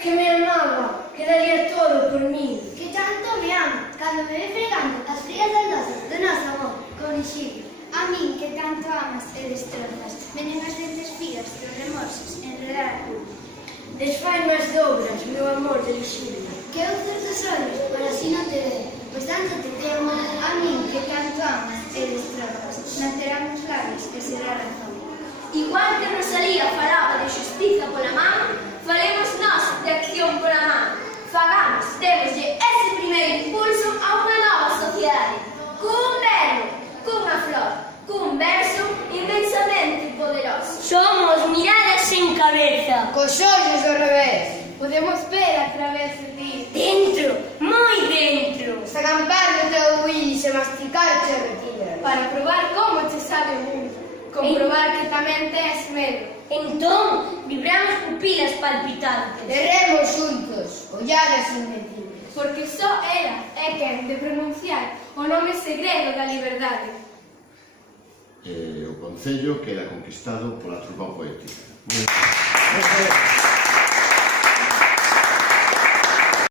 que me amaba, que daría todo por mí. Que tanto me ama, cando me ve fregando as frías baldosas do noso amor con Isidro. A min que tanto amas e destrozas, venen as dentes filas dos remorsos enredar a culpa. Desfai máis dobras, meu amor de Isidro. Que eu certos ollos, para así non te dé, pois tanto te temo. A min que tanto amas e destrozas, nacerán os labios e será razón. Igual que Rosalía falaba de xustiza pola man, falemos nós de acción pola man. Fagamos, démoslle ese primeiro impulso a unha nova sociedade. Cun verbo, cunha flor, cun verso inmensamente poderoso. Somos miradas sen cabeza. Cos ollos do revés. Podemos ver a través de ti. Dentro, moi dentro. Estacampar no teu iris e masticar che retina. Para probar como te sabe o mundo. Comprobar que tamén tes medo. Entón, vibramos pupilas palpitantes. Erremos xuntos, olladas inmetidas. Porque só ela é quen de pronunciar o nome segredo da liberdade. O concello queda conquistado pola trupa poética. Moi ben.